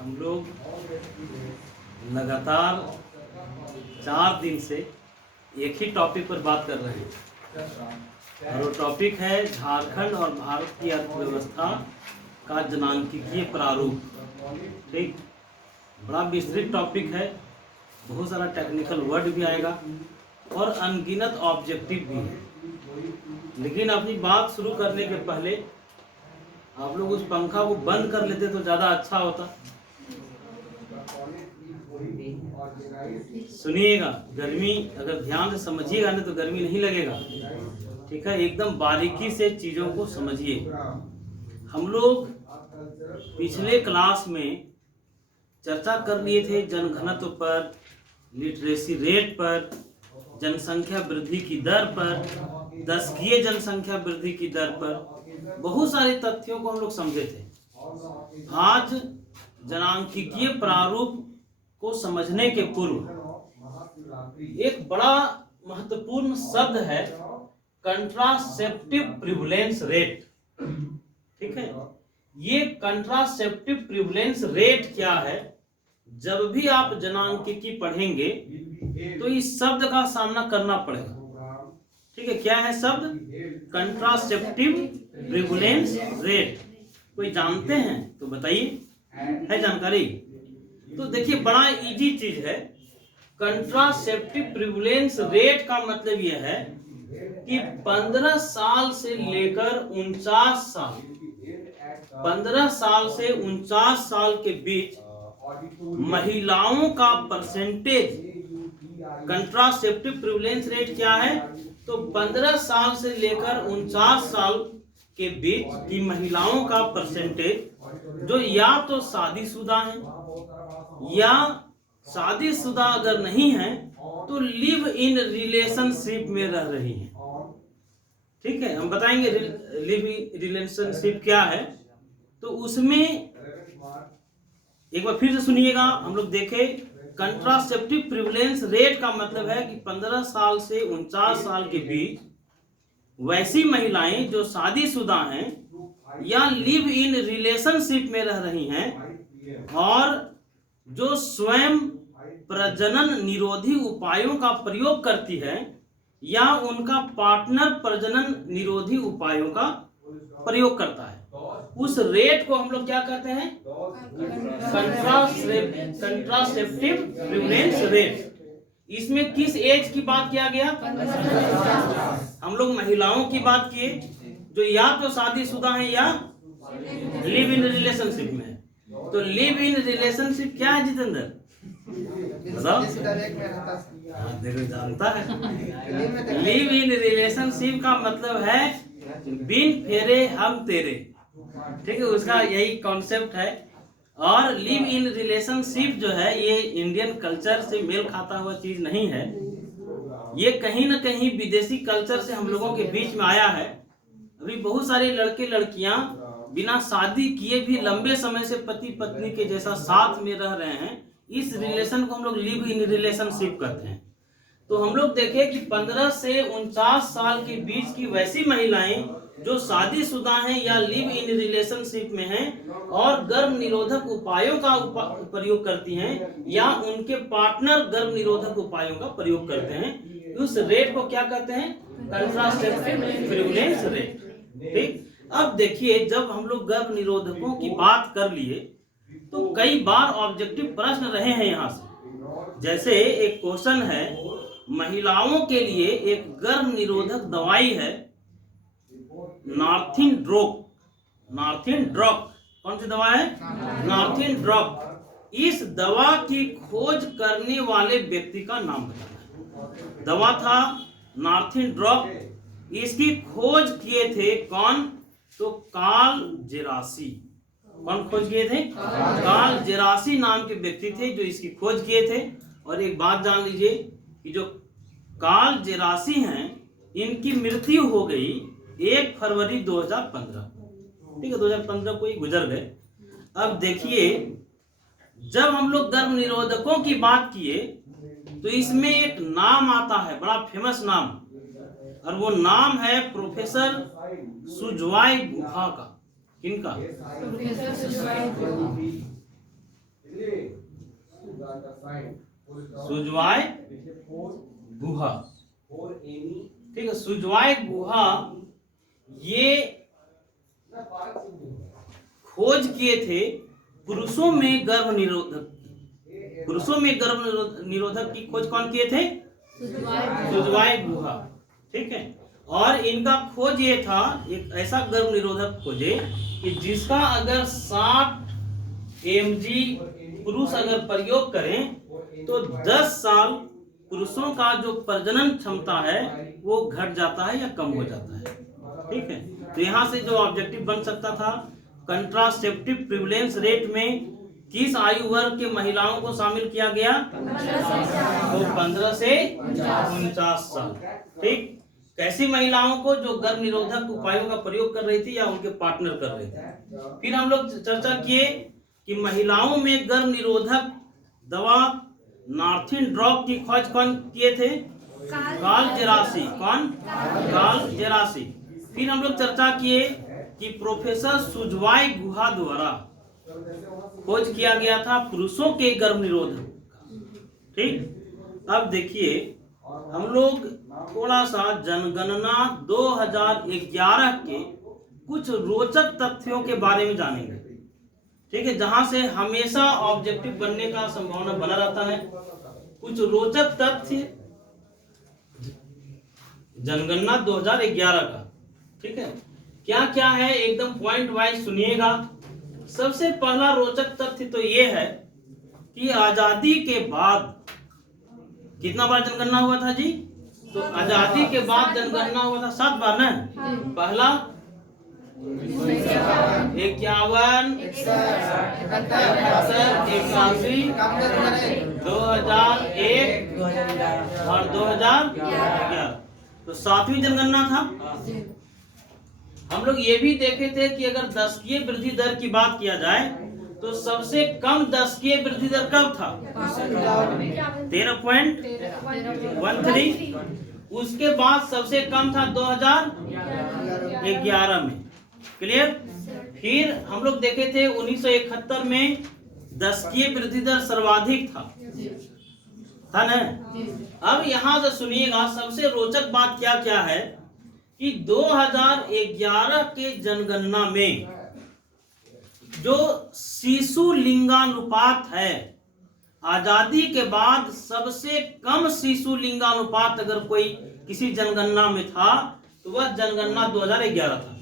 हम लोग लगातार 4 दिन से एक ही टॉपिक पर बात कर रहे हैं और वो टॉपिक है झारखंड और भारत की अर्थव्यवस्था का जनांकीय प्रारूप। ठीक, बड़ा विस्तृत टॉपिक है, बहुत सारा टेक्निकल वर्ड भी आएगा और अनगिनत ऑब्जेक्टिव भी है। लेकिन अपनी बात शुरू करने के पहले आप लोग उस पंखा को बंद कर लेते तो ज़्यादा अच्छा होता। सुनिएगा, गर्मी अगर ध्यान से समझिएगा ना तो गर्मी नहीं लगेगा। ठीक है, एकदम बारीकी से चीज़ों को समझिए। हम लोग पिछले क्लास में चर्चा कर लिए थे जनघनत्व पर, लिटरेसी रेट पर, जनसंख्या वृद्धि की दर पर, दशकीय जनसंख्या वृद्धि की दर पर बहुत सारे तथ्यों को हम लोग समझे थे। आज जनांकीय प्रारूप को समझने के पूर्व एक बड़ा महत्वपूर्ण शब्द है कंट्रासेप्टिव प्रिवलेंस रेट। ठीक है, ये कंट्रासेप्टिव प्रिवलेंस रेट क्या है? जब भी आप जनांकीय पढ़ेंगे तो इस शब्द का सामना करना पड़ेगा। ठीक है, क्या है शब्द? Contraceptive prevalence rate. कोई जानते हैं तो बताइए, है जानकारी? तो देखिए, बड़ा इजी चीज है। कंट्रासेप्टिव प्रिवलेंस रेट का मतलब यह है कि 15 साल से लेकर 49 साल, 15 साल से 49 साल के बीच महिलाओं का परसेंटेज, कंट्रासेप्टिव प्रिवलेंस रेट क्या है? तो 15 साल से लेकर 49 साल के बीच की महिलाओं का परसेंटेज जो या तो शादीशुदा है या शादीशुदा अगर नहीं है तो लिव इन रिलेशनशिप में रह रही हैं। ठीक है, हम बताएंगे लिव इन रिलेशनशिप क्या है। तो उसमें एक बार फिर से सुनिएगा, हम लोग देखें। कंट्रासेप्टिव प्रिवलेंस रेट का मतलब है कि 15 साल से 49 साल के बीच वैसी महिलाएं जो शादीशुदा हैं या लिव इन रिलेशनशिप में रह रही हैं और जो स्वयं प्रजनन निरोधी उपायों का प्रयोग करती है या उनका पार्टनर प्रजनन निरोधी उपायों का प्रयोग करता है, उस रेट को हम लोग क्या कहते हैं? Contraceptive prevalence rate. इसमें किस एज की बात किया गया? हम लोग महिलाओं की बात किए जो या तो शादीशुदा है या लिव इन रिलेशनशिप में है। तो लिव इन रिलेशनशिप क्या है जितेंद्र? बताओ। देखो, जानता है। लिव इन रिलेशनशिप का मतलब है बिन फेरे हम तेरे। ठीक है, उसका यही कॉन्सेप्ट है। और लिव इन रिलेशनशिप जो है ये इंडियन कल्चर से मेल खाता हुआ चीज नहीं है। ये कहीं ना कहीं विदेशी कल्चर से हम लोगों के बीच में आया है। अभी बहुत सारे लड़के लड़कियां बिना शादी किए भी लंबे समय से पति पत्नी के जैसा साथ में रह रहे हैं। इस रिलेशन को हम लोग लिव इन रिलेशनशिप कहते हैं। तो हम लोग देखें कि 15 से 49 साल के बीच की वैसी महिलाएं जो शादीशुदा हैं या लिव इन रिलेशनशिप में हैं और गर्भ निरोधक उपायों का प्रयोग करती हैं या उनके पार्टनर गर्भ निरोधक उपायों का प्रयोग करते हैं, उस रेट को क्या कहते हैं? Contraceptive prevalence rate. ठीक, अब देखिए, जब हम लोग गर्भ निरोधकों की बात कर लिए तो कई बार ऑब्जेक्टिव प्रश्न रहे हैं यहाँ से। जैसे एक क्वेश्चन है, महिलाओं के लिए एक गर्भ निरोधक दवाई है नॉर्थिन ड्रॉप। कौन सी दवा है? नॉर्थिन ड्रॉप। इस दवा की खोज करने वाले व्यक्ति का नाम बताना है। दवा था नॉर्थिन ड्रॉप, इसकी खोज किए थे कौन? तो कार्ल जेरासी। कौन खोज किए थे? कार्ल जेरासी नाम के व्यक्ति थे जो इसकी खोज किए थे। और एक बात जान लीजिए कि जो कार्ल जेरासी हैं इनकी मृत्यु हो गई 1 फरवरी 2015। ठीक है, 2015 को ही गुजर गए। अब देखिए, जब हम लोग गर्भ निरोधकों की बात किए तो इसमें एक नाम आता है, बड़ा फेमस नाम, और वो नाम है प्रोफेसर सुजवाई गुहा का। किनका? सुजवाय गुहा, ठीक है। सुजवाय गुहा ये खोज किए थे पुरुषों में गर्भ निरोधक, पुरुषों में गर्भ निरोधक की खोज कौन किए थे? सुजवाय गुहा, ठीक है। और इनका खोज ये था, एक ऐसा गर्भ निरोधक खोजे कि जिसका अगर 60 mg पुरुष अगर प्रयोग करें तो 10 साल पुरुषों का जो प्रजनन क्षमता है वो घट जाता है या कम हो जाता है, ठीक है। तो यहाँ से जो ऑब्जेक्टिव बन सकता था, कंट्रासेप्टिव प्रिवलेंस रेट में किस आयु वर्ग के महिलाओं को शामिल किया गया? तो 15 से 49 साल, ठीक। कैसी महिलाओं को? जो गर्भ निरोधक उपायों का प्रयोग कर रही थी या उनके पार्टनर कर रहे थे। फिर हम लोग चर्चा किए कि महिलाओं में गर्भ निरोधक दवा नार्थिन ड्रॉप की खोज कौन किए थे? कार्ल जेरासी। कौन? कार्ल जेरासी। फिर हम लोग चर्चा किए कि प्रोफेसर सुजवाय गुहा द्वारा खोज किया गया था पुरुषों के गर्भ निरोधक, ठीक। अब देखिए हम लोग थोड़ा सा जनगणना 2011 के कुछ रोचक तथ्यों के बारे में जानेंगे, ठीक है, जहां से हमेशा ऑब्जेक्टिव बनने का संभावना बना रहता है। कुछ रोचक तथ्य जनगणना 2011 का, ठीक है। क्या क्या है एकदम पॉइंट वाइज सुनिएगा। सबसे पहला रोचक तथ्य तो ये है कि आजादी के बाद कितना बार जनगणना हुआ था जी? तो आजादी के बाद जनगणना हुआ था 7 बार ना। पहला 51, 81, 2001 और 2011, तो 7वीं जनगणना था। हम लोग ये भी देखे थे कि अगर दशकीय वृद्धि दर की बात किया जाए तो सबसे कम दशकीय वृद्धि दर कब था? 13.13। उसके बाद सबसे कम था 2011 में, क्लियर। फिर हम लोग देखे थे 1971 में दशकीय वृद्धि दर सर्वाधिक था ना। अब यहां से सुनिएगा, सबसे रोचक बात क्या क्या है कि 2011 के जनगणना में जो शिशु लिंगानुपात है, आजादी के बाद सबसे कम शिशु लिंगानुपात अगर कोई किसी जनगणना में था तो वह जनगणना 2011 था।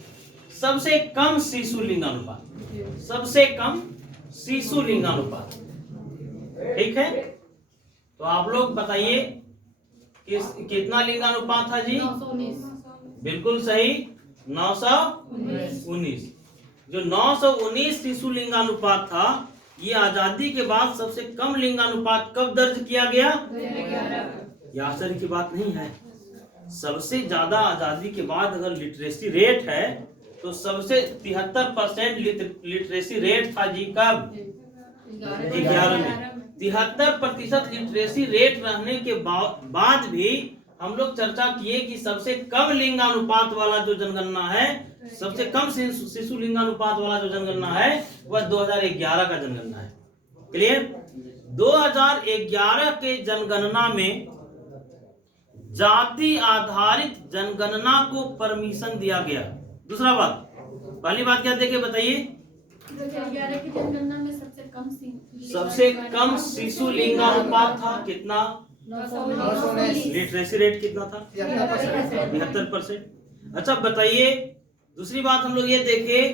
सबसे कम शिशु लिंगानुपात, सबसे कम शिशु लिंगानुपात, ठीक है। तो आप लोग बताइए कितना लिंगानुपात था जी? 919। बिल्कुल सही, 919। जो 919 शिशु लिंगानुपात था, ये आजादी के बाद सबसे कम लिंगानुपात कब दर्ज किया गया? यह आश्चर्य की बात नहीं है। सबसे ज्यादा आजादी के बाद अगर लिटरेसी रेट है तो सबसे 73% लिटरेसी रेट था जी कब? 11 में। 73% लिटरेसी रेट रहने के बाद भी हम लोग चर्चा किए कि सबसे कम लिंगानुपात वाला जो जनगणना है, सबसे कम शिशु लिंगानुपात वाला जो जनगणना है वह 2011 का जनगणना है, क्लियर। 2011 के जनगणना में जाति आधारित जनगणना को परमिशन दिया गया। दूसरा बात, पहली बात क्या देखे बताइए? 2011 की जनगणना में सबसे कम शिशु लिंगानुपात था कितना? 919। लिटरेसी रेट कितना था? 73%। अच्छा बताइए, दूसरी बात हम लोग ये देखे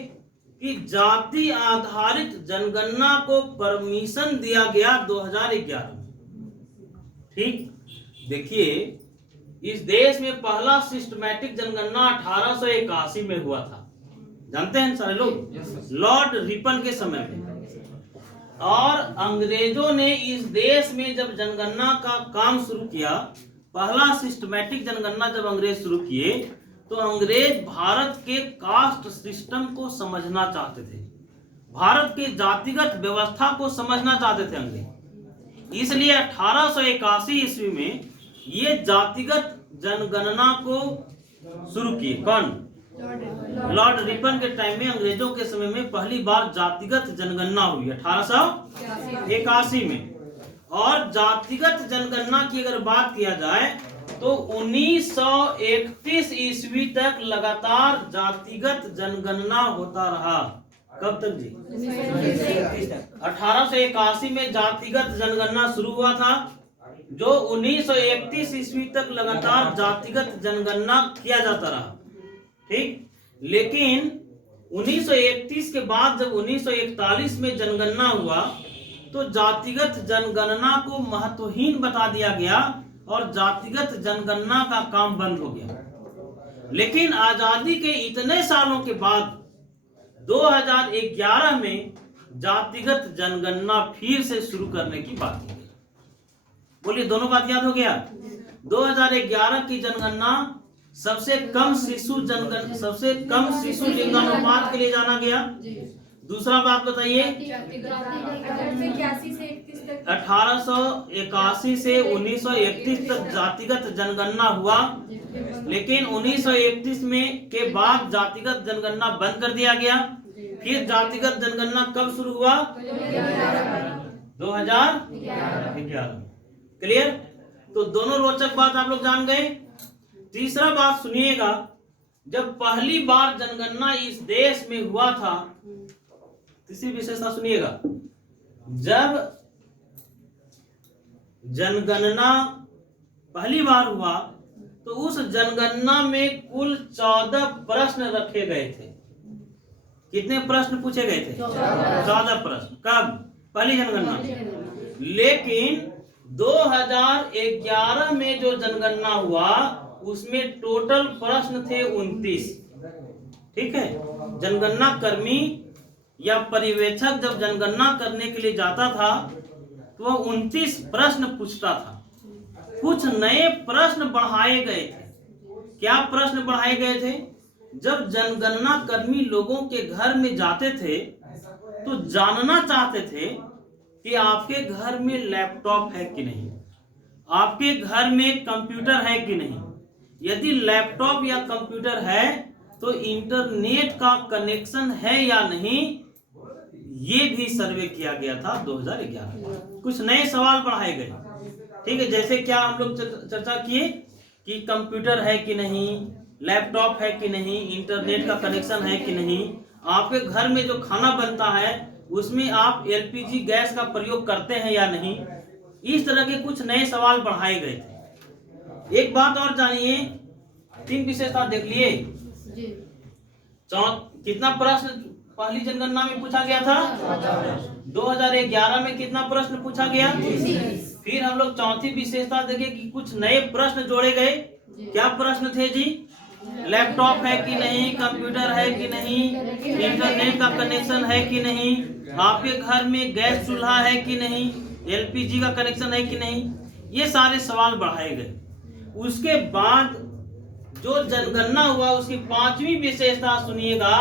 कि जाति आधारित जनगणना को परमिशन दिया गया 2011 में, ठीक। देखिए इस देश में पहला सिस्टमैटिक जनगणना 1881 में हुआ था, जानते हैं सारे लोग, लॉर्ड रिपन के समय में। और अंग्रेजों ने इस देश में जब जनगणना का काम शुरू किया, पहला सिस्टमैटिक जनगणना जब अंग्रेज शुरू किए तो अंग्रेज भारत के कास्ट सिस्टम को समझना चाहते थे, भारत के जातिगत व्यवस्था को समझना चाहते थे अंग्रेज। इसलिए 1881 ईस्वी में ये जातिगत जनगणना को शुरू किए। कौन? लॉर्ड रिपन के टाइम में, अंग्रेजों के समय में पहली बार जातिगत जनगणना हुई 1881 में। और जातिगत जनगणना की अगर बात किया जाए तो 1931 ईस्वी तक लगातार जातिगत जनगणना होता रहा। कब तक जी? 1881 में जातिगत जनगणना शुरू हुआ था, जो 1931 ईस्वी तक लगातार जातिगत जनगणना किया जाता रहा। ठीक, लेकिन 1931 के बाद जब 1941 में जनगणना हुआ तो जातिगत जनगणना को महत्वहीन बता दिया गया और जातिगत जनगणना का काम बंद हो गया। लेकिन आजादी के इतने सालों के बाद 2011 में जातिगत जनगणना फिर से शुरू करने की बात की गई। बोलिए, दोनों बात याद हो गया? 2011 की जनगणना सबसे कम शिशु लिंगानुपात के लिए जाना गया। दूसरा बात बताइए, 1881 से 1931 तक जातिगत जनगणना हुआ, लेकिन 1931 में के बाद जातिगत जनगणना बंद कर दिया गया। फिर जातिगत जनगणना कब शुरू हुआ? 2011। क्लियर? तो दोनों रोचक बात आप लोग जान गए। तीसरा बात सुनिएगा, जब पहली बार जनगणना इस देश में हुआ था, तीसरी विशेषता सुनिएगा, जब जनगणना पहली बार हुआ तो उस जनगणना में कुल 14 प्रश्न रखे गए थे। कितने प्रश्न पूछे गए थे? 14 प्रश्न। कब? पहली जनगणना। लेकिन 2011 में जो जनगणना हुआ उसमें टोटल प्रश्न थे 29। ठीक है, जनगणना कर्मी या पर्यवेक्षक जब जनगणना करने के लिए जाता था तो वह 29 प्रश्न पूछता था। कुछ नए प्रश्न बढ़ाए गए थे। क्या प्रश्न बढ़ाए गए थे? जब जनगणना कर्मी लोगों के घर में जाते थे तो जानना चाहते थे कि आपके घर में लैपटॉप है कि नहीं, आपके घर में कंप्यूटर है कि नहीं। यदि लैपटॉप या कंप्यूटर है तो इंटरनेट का कनेक्शन है या नहीं, ये भी सर्वे किया गया था 2011। कुछ नए सवाल बढ़ाए गए। ठीक है, जैसे क्या हम लोग चर्चा किए कि कंप्यूटर है कि नहीं, लैपटॉप है कि नहीं, इंटरनेट का कनेक्शन है कि नहीं, आपके घर में जो खाना बनता है उसमें आप एलपीजी गैस का प्रयोग करते हैं या नहीं। इस तरह के कुछ नए सवाल बढ़ाए गए थे। एक बात और जानिए, 3 विशेषता देख लिए। कितना प्रश्न पहली जनगणना में पूछा गया था? 2011 में कितना प्रश्न पूछा गया? फिर हम लोग चौथी विशेषता देखें कि कुछ नए प्रश्न जोड़े गए। क्या प्रश्न थे जी? लैपटॉप है कि नहीं, कंप्यूटर है कि नहीं, इंटरनेट का कनेक्शन है कि नहीं, आपके घर में गैस चूल्हा है कि नहीं, एलपीजी का कनेक्शन है कि नहीं। ये सारे सवाल बढ़ाए गए। उसके बाद जो जनगणना हुआ उसकी 5वीं विशेषता सुनिएगा,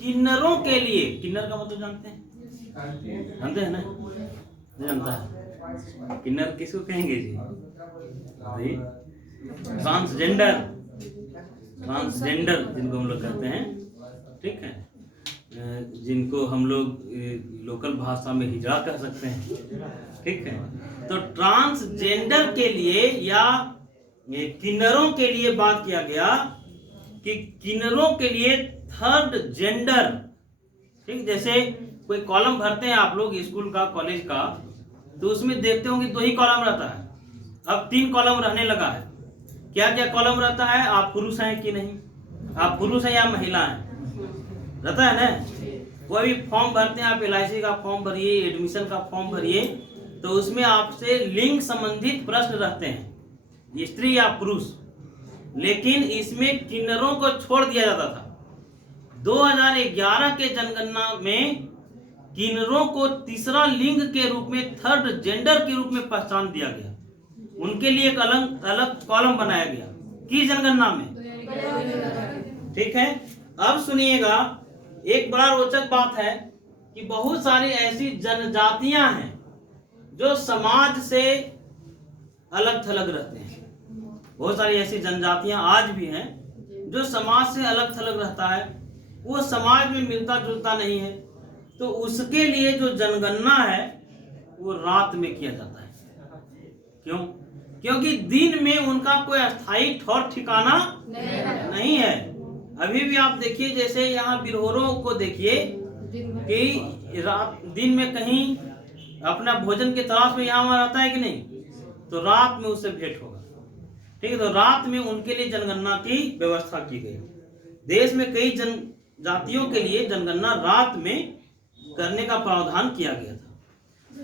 किन्नरों के लिए। किन्नर का मतलब जानते हैं? जानते हैं ना? नहीं जानता है? किन्नर किसको कहेंगे जी? ट्रांसजेंडर जिनको हम लोग कहते हैं। ठीक है, जिनको हम लोग लोकल भाषा में हिजड़ा कह सकते हैं। ठीक है, तो ट्रांसजेंडर के लिए या किन्नरों के लिए बात किया गया कि किन्नरों के लिए थर्ड जेंडर। ठीक, जैसे कोई कॉलम भरते हैं आप लोग स्कूल का, कॉलेज का, तो उसमें देखते होंगे 2 ही कॉलम रहता है। अब 3 कॉलम रहने लगा है। क्या क्या कॉलम रहता है? आप पुरुष हैं कि नहीं, आप पुरुष हैं या महिला हैं, रहता है ना। कोई भी फॉर्म भरते हैं आप, LIC का फॉर्म भरिए, एडमिशन का फॉर्म भरिए, तो उसमें आपसे लिंग संबंधित प्रश्न रहते हैं, स्त्री या पुरुष। लेकिन इसमें किन्नरों को छोड़ दिया जाता था। 2011 के जनगणना में किन्नरों को तीसरा लिंग के रूप में, थर्ड जेंडर के रूप में पहचान दिया गया। उनके लिए एक अलग कॉलम बनाया गया किस जनगणना में। ठीक है, अब सुनिएगा, एक बड़ा रोचक बात है कि बहुत सारी ऐसी जनजातियां हैं जो समाज से अलग थलग रहते हैं। बहुत सारी ऐसी जनजातियां आज भी हैं जो समाज से अलग थलग रहता है, वो समाज में मिलता जुलता नहीं है। तो उसके लिए जो जनगणना है वो रात में किया जाता है। क्यों? क्योंकि दिन में उनका कोई अस्थायी ठौर ठिकाना नहीं है। अभी भी आप देखिए, जैसे यहाँ बिरहोरों को देखिए कि दिन में कहीं अपना भोजन के तलाश में यहाँ वहाँ रहता है कि नहीं, तो रात में उससे भेंट होगा। ठीक है, तो रात में उनके लिए जनगणना की व्यवस्था की गई। देश में कई जनजातियों के लिए जनगणना रात में करने का प्रावधान किया गया था।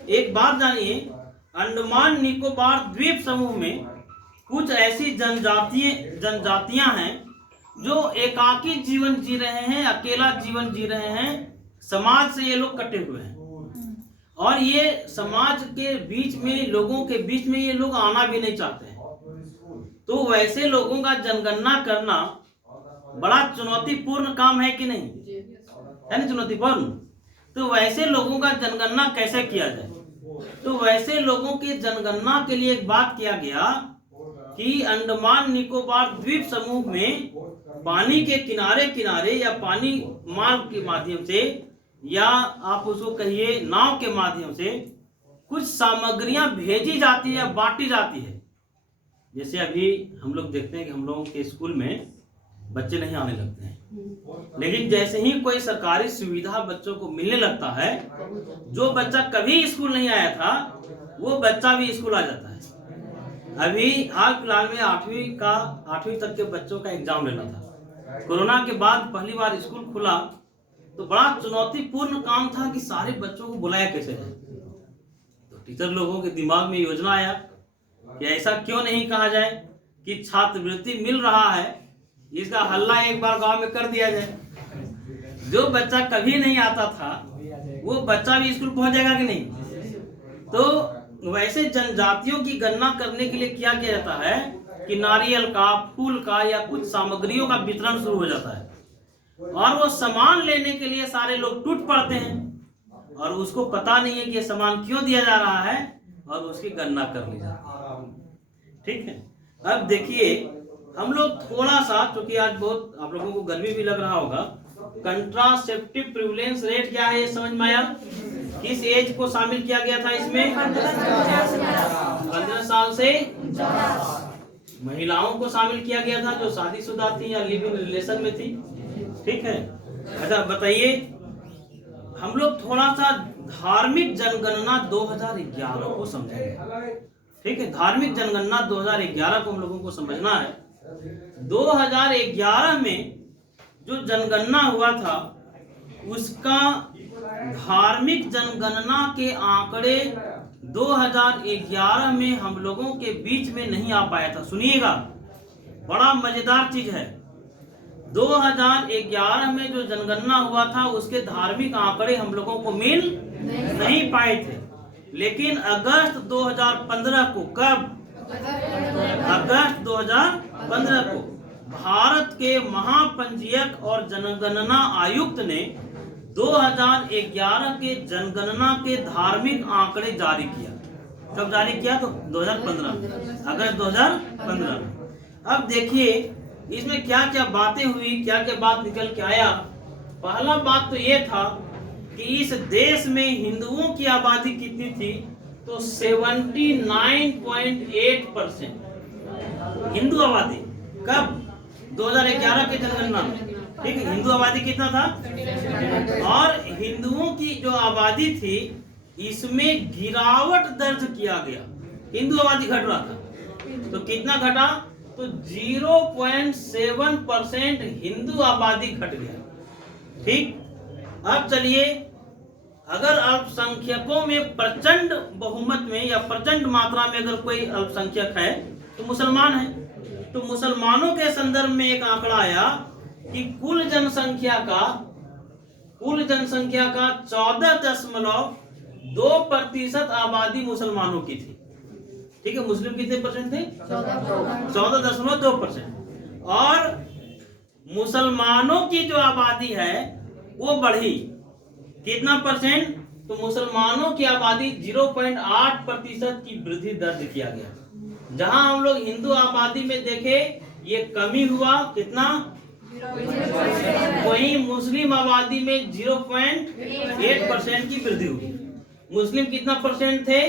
एक बात जानिए, अंडमान निकोबार द्वीप समूह में कुछ ऐसी जनजातियां हैं जो एकाकी जीवन जी रहे हैं, अकेला जीवन जी रहे हैं। समाज से ये लोग कटे हुए हैं और ये समाज के बीच में, लोगों के बीच में ये लोग आना भी नहीं चाहते हैं। तो वैसे लोगों का जनगणना करना बड़ा चुनौतीपूर्ण काम है कि नहीं, है ना? चुनौतीपूर्ण। तो वैसे लोगों का जनगणना कैसे किया जाए? तो वैसे लोगों के जनगणना के लिए एक बात किया गया कि अंडमान निकोबार द्वीप समूह में पानी के किनारे किनारे या पानी मार्ग के माध्यम से, या आप उसको कहिए नाव के माध्यम से, कुछ सामग्रियां भेजी जाती है, बांटी जाती है। जैसे अभी हम लोग देखते हैं कि हम लोगों के स्कूल में बच्चे नहीं आने लगते हैं, लेकिन जैसे ही कोई सरकारी सुविधा बच्चों को मिलने लगता है, जो बच्चा कभी स्कूल नहीं आया था वो बच्चा भी स्कूल आ जाता है। अभी हाल फिलहाल में 8वीं तक के बच्चों का एग्जाम लेना था। कोरोना के बाद पहली बार स्कूल खुला तो बड़ा चुनौतीपूर्ण काम था कि सारे बच्चों को बुलाया कैसे जाए। तो टीचर लोगों के दिमाग में योजना आया कि ऐसा क्यों नहीं कहा जाए कि छात्रवृत्ति मिल रहा है, इसका हल्ला एक बार गांव में कर दिया जाए। जो बच्चा कभी नहीं आता था वो बच्चा भी स्कूल पहुंच जाएगा कि नहीं। तो वैसे जनजातियों की गणना करने के लिए क्या किया जाता है कि नारियल का, फूल का या कुछ सामग्रियों का वितरण शुरू हो जाता है और वो सामान लेने के लिए सारे लोग टूट पड़ते हैं और उसको पता नहीं है कि ये सामान क्यों दिया जा रहा है और उसकी गणना कर ली जाती है। ठीक है, अब देखिए हम लोग थोड़ा सा, क्योंकि आज बहुत आप लोगों को गर्मी भी लग रहा होगा, कंट्रासेप्टिव प्रिवलेंस रेट क्या है ये समझ में आया? किस एज को शामिल किया गया था इसमें? 15 साल से महिलाओं को शामिल किया गया था जो शादीशुदा थी या लिव इन रिलेशन में थी। ठीक है, अच्छा बताइए, हम लोग थोड़ा सा धार्मिक जनगणना 2011 को समझेंगे। ठीक है, धार्मिक जनगणना 2011 को हम लोगों को समझना है। 2011 में जो जनगणना हुआ था उसका धार्मिक जनगणना के आंकड़े 2011 में हम लोगों के बीच में नहीं आ पाया था। सुनिएगा, बड़ा मजेदार चीज है। 2011 में जो जनगणना हुआ था उसके धार्मिक आंकड़े हम लोगों को मिल नहीं पाए थे, लेकिन अगस्त 2015 को, कब? अगस्त 2015 को भारत के महापंजीयक और जनगणना आयुक्त ने 2011 के जनगणना के धार्मिक आंकड़े जारी किया। कब जारी किया? तो 2015, अगस्त 2015। अब देखिए इसमें क्या क्या बातें हुई, क्या क्या बात निकल के आया। पहला बात तो ये था कि इस देश में हिंदुओं की आबादी कितनी थी? तो 79.8% हिंदू आबादी। कब? 2011 के जनगणना में। ठीक है, हिंदू आबादी कितना था? और हिंदुओं की जो आबादी थी इसमें गिरावट दर्ज किया गया। हिंदू आबादी घट रहा था, तो कितना घटा? तो 0.7% हिंदू आबादी घट गया। ठीक, अब चलिए, अगर अल्पसंख्यकों में प्रचंड बहुमत में या प्रचंड मात्रा में अगर कोई अल्पसंख्यक है तो मुसलमान है। तो मुसलमानों के संदर्भ में एक आंकड़ा आया कि कुल जनसंख्या का 14.2% आबादी मुसलमानों की थी। ठीक है, मुस्लिम कितने परसेंट थे? 14.2%। और मुसलमानों की जो आबादी है वो बढ़ी, कितना परसेंट? तो मुसलमानों की आबादी 0.8% की वृद्धि दर्ज किया गया। जहां हम लोग हिंदू आबादी में देखे ये कमी हुआ, कितना? वहीं मुस्लिम आबादी में 0.8% की वृद्धि हुई। मुस्लिम कितना परसेंट थे?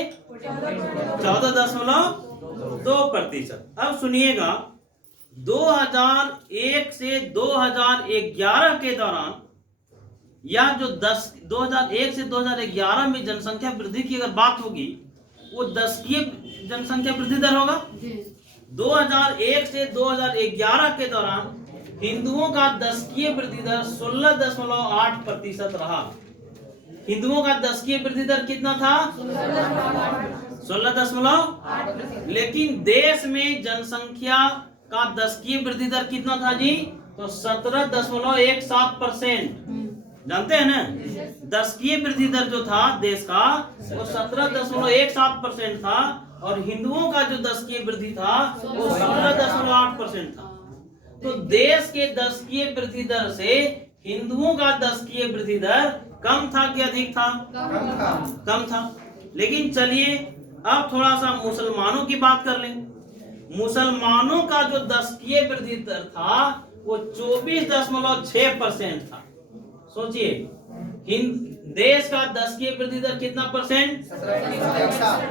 14.2%। अब सुनिएगा, 2001 से 2011 के दौरान, या जो 2001 से 2011 में जनसंख्या वृद्धि की अगर बात होगी, वो 10वीं जनसंख्या वृद्धि दर होगा। 2001 से 2011 के दौरान हिंदुओं का 10वीं वृद्धि दर 16.8% रहा। हिंदुओं का 10वीं वृद्धि दर कितना था? 16.8। लेकिन देश में जनसंख्या का 10वीं वृद्धि दर कितना था जी? तो 17.17%। जानते हैं ना, 10वीं वृद्धि दर जो था देश का वो 17.17% था, और हिंदुओं का जो 10वीं वृद्धि था वो 17.8% था। तो देश के 10वीं वृद्धि दर से हिंदुओं का 10वीं वृद्धि दर कम था कि अधिक था? कम था। लेकिन चलिए अब थोड़ा सा मुसलमानों की बात कर लें। मुसलमानों का जो 10वीं वृद्धि दर था वो 24.6% था। सोचिए, देश का 10वीं वृद्धि दर कितना परसेंट?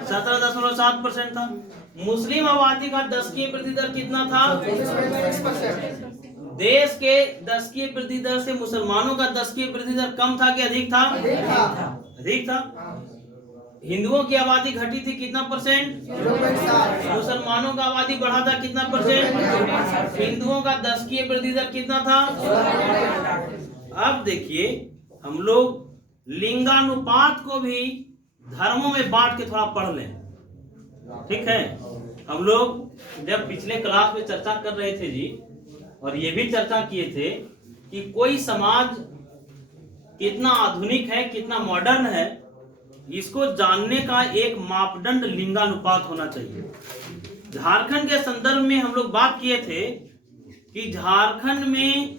17.7% था। मुस्लिम आबादी का 10वीं वृद्धि दर कितना था? देश के 10वीं वृद्धि दर से मुसलमानों का 10वीं वृद्धि दर कम था कि अधिक था? अधिक था। हिंदुओं की आबादी घटी थी कितना परसेंट? मुसलमानों का आबादी बढ़ा था कितना परसेंट? हिंदुओं का 10वीं वृद्धि दर कितना था? अब देखिए, हम लोग लिंगानुपात को भी धर्मों में बांट के थोड़ा पढ़ लें, ठीक है? हम लोग जब पिछले क्लास में चर्चा कर रहे थे जी, और ये भी चर्चा किए थे कि कोई समाज कितना आधुनिक है, कितना मॉडर्न है, इसको जानने का एक मापदंड लिंगानुपात होना चाहिए। झारखंड के संदर्भ में हम लोग बात किए थे कि झारखंड में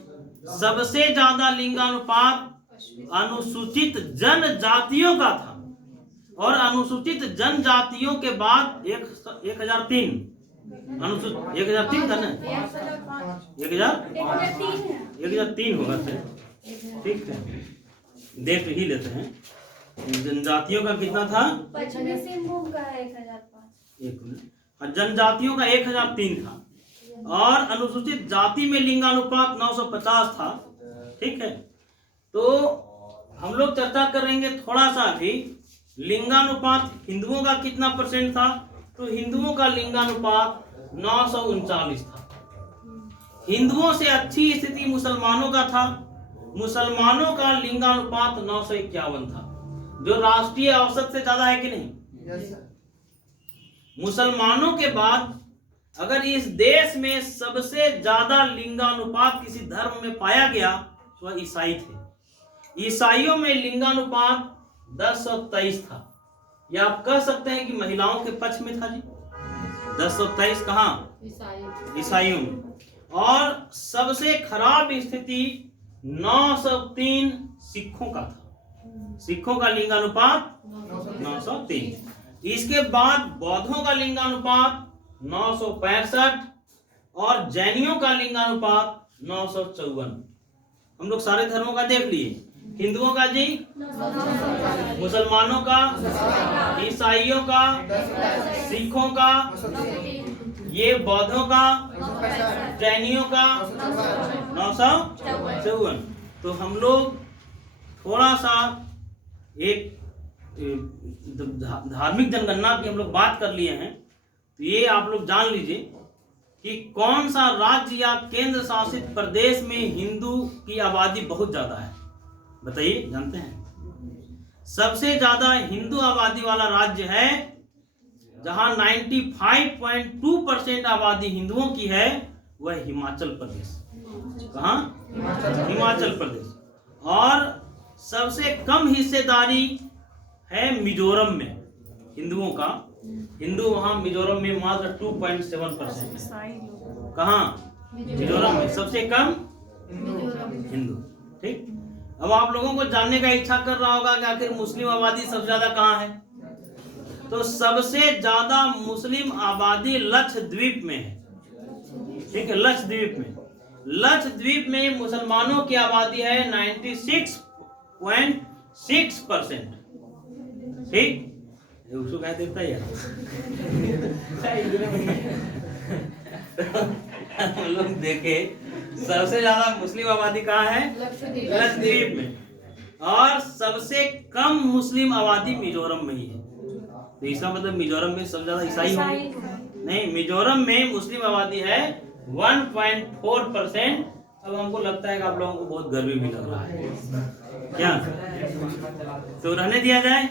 सबसे ज्यादा लिंगानुपात अनुसूचित जनजातियों का था, और अनुसूचित जनजातियों के बाद 1003 अनुसूचित 1003 था ना, 1003 होगा सर, ठीक है, देख ही लेते हैं। जनजातियों का कितना था? पश्चिमी सिंहभूम का 1005। जनजातियों का 1003 था, और अनुसूचित जाति में लिंगानुपात 950 था, ठीक है। तो हम लोग चर्चा करेंगे थोड़ा सा भी, लिंगानुपात हिंदुओं का कितना परसेंट था? तो हिंदुओं का लिंगानुपात 939 था। हिंदुओं से अच्छी स्थिति मुसलमानों का था। मुसलमानों का लिंगानुपात 951 था, जो राष्ट्रीय औसत से ज्यादा है कि नहीं? मुसलमानों के बाद अगर इस देश में सबसे ज्यादा लिंगानुपात किसी धर्म में पाया गया तो वह ईसाई थे। ईसाइयों में लिंगानुपात 1023 था। या आप कह सकते हैं कि महिलाओं के पक्ष में था जी। 1023 कहाँ? ईसाइयों में। और सबसे खराब स्थिति 903 सिखों का था। सिखों का लिंगानुपात 903। इसके बाद बौद्धों का लिंगानुपात 965 और जैनियों का लिंगानुपात 954। हम लोग सारे धर्मों का देख लिए। हिंदुओं का जी, मुसलमानों का, ईसाइयों का, सिखों का, ये बौद्धों का, जैनियों का 954। तो हम लोग थोड़ा सा एक धार्मिक जनगणना की हम लोग बात कर लिए हैं। तो ये आप लोग जान लीजिए कि कौन सा राज्य या केंद्र शासित प्रदेश में हिंदू की आबादी बहुत ज्यादा है, बताइए, जानते हैं? सबसे ज्यादा हिंदू आबादी वाला राज्य है जहां 95.2% आबादी हिंदुओं की है, वह हिमाचल प्रदेश। कहाँ? हिमाचल प्रदेश। और सबसे कम हिस्सेदारी है मिजोरम में हिंदुओं का। हिंदू वहां मिजोरम में मात्र 2.7% है। कहाँ? मिजोरम में सबसे कम हिंदू। ठीक। अब आप लोगों को जानने का इच्छा कर रहा होगा कि आखिर मुस्लिम आबादी सबसे ज्यादा कहाँ है? तो सबसे ज्यादा मुस्लिम आबादी लक्षद्वीप में है। ठीक है, लक्षद्वीप में। लक्षद्वीप में मुसलमानों की आबादी है 96.6%। ठीक, उसको क्या देता है यार। हम लोग देखे सबसे ज्यादा मुस्लिम आबादी कहाँ है? लक्षद्वीप में, और सबसे कम मुस्लिम आबादी मिजोरम में ही है। तो इसका मतलब मिजोरम में सबसे ज्यादा ईसाई होंगे? नहीं, मिजोरम में मुस्लिम आबादी है 1.4%। अब हमको लगता है कि आप लोगों को बहुत गर्मी भी लग रहा है क्या? तो रहने दिया जाए।